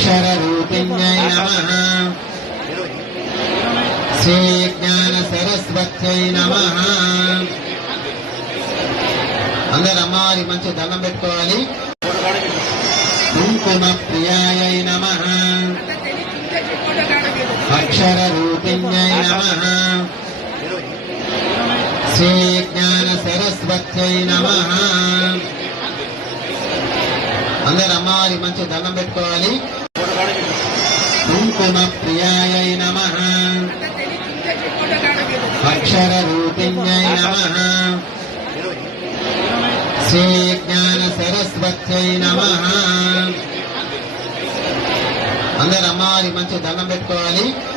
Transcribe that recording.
అక్షరరూపిణ్యై నమః శ్రీ జ్ఞాన సరస్వత్యై నమః. అందరు అమ్మవారికి మంచి దండం పెట్టుకోవాలి. కుంకుమ ప్రియాయై నమః అక్షరరూపిణ్యై నమః శ్రీ జ్ఞాన సరస్వత్యై నమః. అందరు అమ్మవారికి మంచి దండం పెట్టుకోవాలి. కుంకుమ ప్రియాయై నమః అక్షరరూపిణ్యై నమః శ్రీ జ్ఞాన సరస్వత్యై నమః. అందరు అమ్మవారికి మంచి దండం పెట్టుకోవాలి.